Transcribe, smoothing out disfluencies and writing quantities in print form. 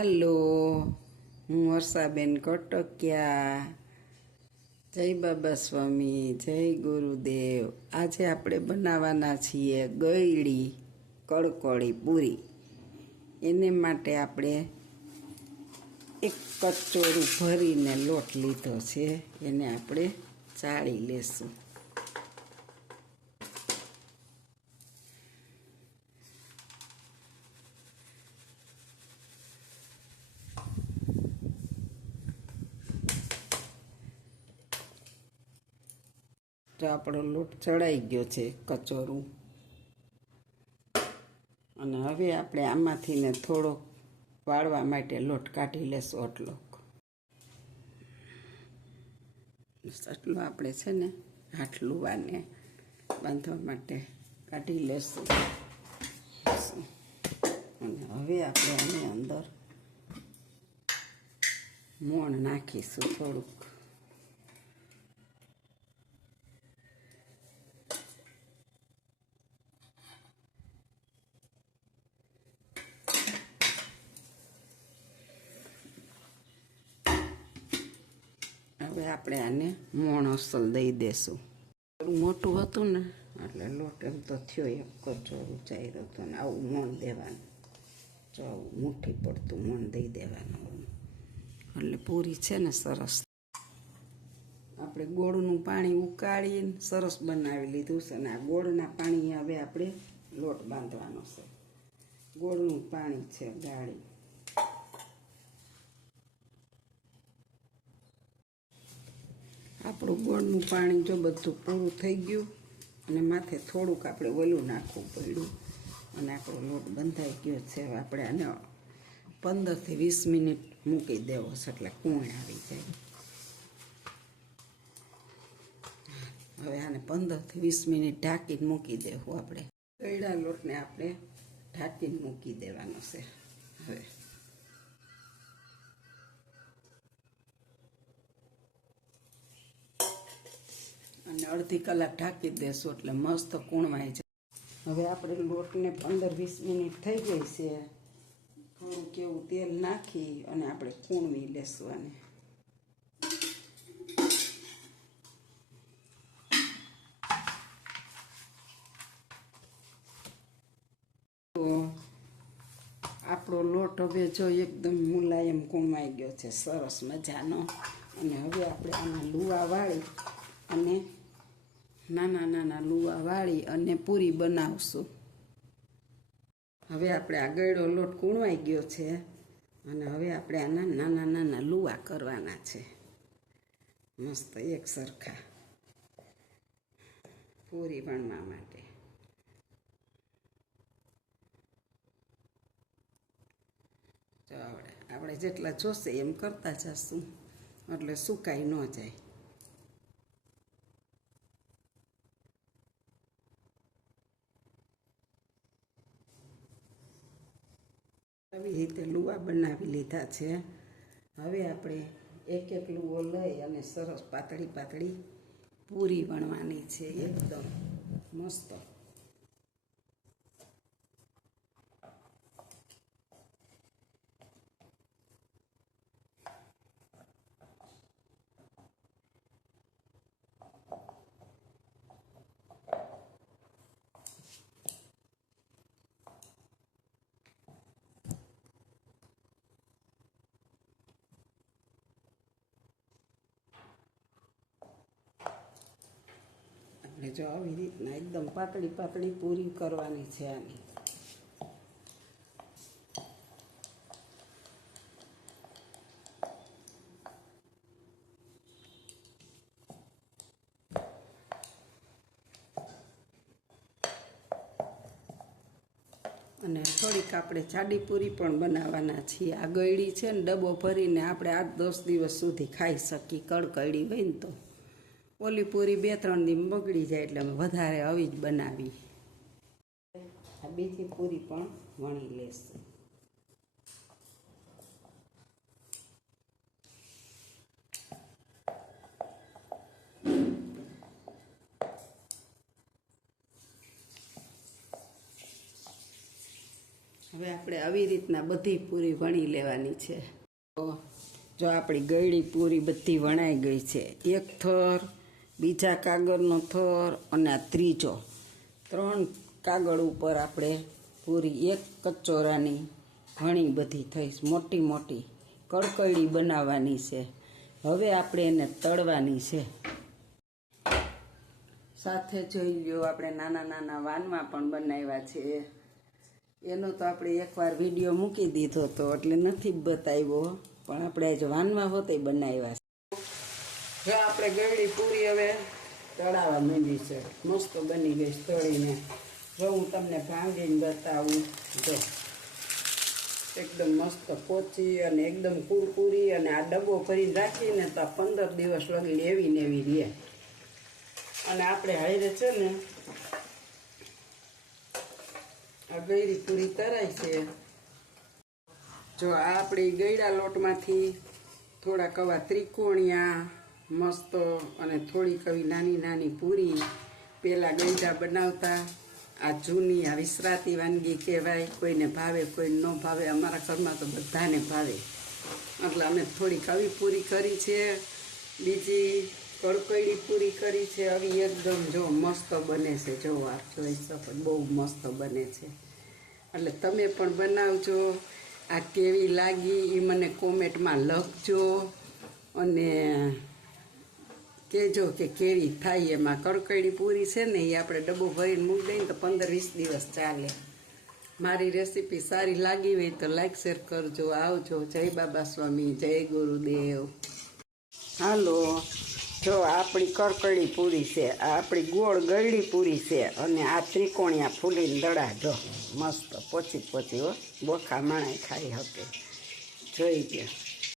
હાલો, હું વર્ષાબેન કટકિયા. જય બાબા સ્વામી, જય ગુરુદેવ. આજે આપણે બનાવવાના છીએ ગળી કડકડી પૂરી. એને માટે આપણે એક કચોરું ભરીને લોટ લીધો છે, એને આપણે ચાળી લેશું. તો આપણો લોટ ચડાઈ ગયો છે કચોરું, અને હવે આપણે આમાંથી ને થોડોક વાળવા માટે લોટ કાઢી લેશું. આટલો આપણે છે ને હાથલુવાને બાંધવા માટે કાઢી લેશું. અને હવે આપણે આની અંદર મોણ નાખીશું થોડુંક. હવે આપણે આને મોણ અસલ દઈ દેશું. મોટું હતું ને એટલે લોટ એમ તો થયો, એક કચોરું ચાર્યો હતો ને આવું મોણ દેવાનું. જો આવું મુઠ્ઠી પડતું મોણ દઈ દેવાનું, એટલે પૂરી છે ને સરસ. આપણે ગોળનું પાણી ઉકાળીને સરસ બનાવી લીધું છે, ને આ ગોળના પાણી હવે આપણે લોટ બાંધવાનો છે. ગોળનું પાણી છે ગાળી. આપણું ગોળનું પાણી જો બધું પૂરું થઈ ગયું, અને માથે થોડુંક આપણે ઓલું નાખવું પડ્યું, અને આપણો લોટ બંધાઈ ગયો છે. હવે આપણે આને 15 થી 20 મિનિટ મૂકી દેવો છે, એટલે કૂણ આવી જાય. હવે આને 15 થી 20 મિનિટ ઢાંકીને મૂકી દેવું. આપણે ગળ્યા લોટને આપણે ઢાંકીને મૂકી દેવાનો છે. હવે અને અડધી કલાક ઢાંકી દેશું એટલે મસ્ત કૂણવાઈ જાય. હવે આપણે લોટને 15-20 મિનિટ થઈ ગઈ છે. થોડું કેવું તેલ નાખી અને આપણે કૂણવી લેશું આને. તો આપણો લોટ હવે જો એકદમ મુલાયમ કૂણવાઈ ગયો છે, સરસ મજાનો. અને હવે આપણે આના લુવા વાળી અને નાના નાના લુવા વાળી અને પૂરી બનાવશું. હવે આપણે આ ગળ્યો લોટ કૂણવાઈ ગયો છે, અને હવે આપણે આના નાના નાના લુવા કરવાના છે, મસ્ત એક સરખા પૂરી વણવા માટે. તો આપણે જેટલા જોશે એમ કરતા જશું, એટલે સુકાઈ ન જાય. આવી રીતે લુવા બનાવી લીધા છે. હવે આપણે એક એક લુવો લઈ અને સરસ પાતળી પાતળી પૂરી વણવાની છે, એકદમ મસ્ત. આપણે જો આવી રીતના એકદમ પાતળી પાતળી પૂરી કરવાની છે આની. અને થોડીક આપણે જાડી પૂરી પણ બનાવવાના છીએ. આ ગળી છે ને ડબ્બો ભરીને આપણે 8-10 દિવસ સુધી ખાઈ શકીએ. કડકડી હોય ને તો ઓલી પૂરી 2-3 દિવસ બગડી જાય, એટલે અમે વધારે આવી જ બનાવી. આ બીજી પૂરી પણ વણી લેશું. હવે આપણે આવી રીતના બધી પૂરી વણી લેવાની છે. તો જો આપણી ગળી પૂરી બધી વણાઈ ગઈ છે. એક થર, બીજા કાગળનો થર અને આ ત્રીજો, 3 કાગળ ઉપર આપણે પૂરી એક કચોરાની ઘણી બધી થઈ, મોટી મોટી કડકડી બનાવવાની છે. હવે આપણે એને તળવાની છે. સાથે જોઈ લ્યો આપણે નાના નાના વાનવા પણ બનાવ્યા છે. એનો તો આપણે એકવાર વિડીયો મૂકી દીધો હતો એટલે નથી બતાવ્યો, પણ આપણે આજ વાનવા હોતે બનાવ્યા છે. જો આપણે ગળી પૂરી હવે તળાવવા માંડી છે. મસ્ત બની ગઈ તળીને. જો હું તમને ભાંગીને બતાવું. જો એકદમ મસ્ત પોચી અને એકદમ કુરકુરી, અને આ ડબ્બો ભરીને રાખીને તો 15 દિવસ લગી એવી ને એવી રહે. અને આપણે હાઈરે છે ને આ ગળી પૂરી તરાય છે. જો આ આપણી ગળ્યા લોટમાંથી થોડાક આવા ત્રિકોણિયા મસ્ત અને થોડીક આવી નાની નાની પૂરી પહેલાં ગળ્યા બનાવતા. આ જૂની આ વિસરાતી વાનગી કહેવાય. કોઈને ભાવે, કોઈને ન ભાવે. અમારા ઘરમાં તો બધાને ભાવે, એટલે અમે થોડીક આવી પૂરી કરી છે. બીજી કડકડી પૂરી કરી છે. આવી એકદમ જો મસ્ત બને છે. જો આ જોઈ શકો, બહુ મસ્ત બને છે. એટલે તમે પણ બનાવજો. આ કેવી લાગી એ મને કોમેન્ટમાં લખજો અને કહેજો કે કેવી થાય. એમાં કડકડી પૂરી છે ને એ આપણે ડબ્બો ભરીને મૂકી દઈએ તો 15-20 દિવસ ચાલે. મારી રેસીપી સારી લાગી હોય તો લાઈક શેર કરજો. આવજો. જય બાબા સ્વામી, જય ગુરુદેવ. હાલો, જો આપણી કડકડી પૂરી છે, આ આપણી ગોળ ગળી પૂરી છે, અને આ ત્રિકોણિયા ફૂલીને દડા જો મસ્ત પોચી પોચી હો, બોખા માણાઈ ખાઈ શકે. જોઈ ગયા.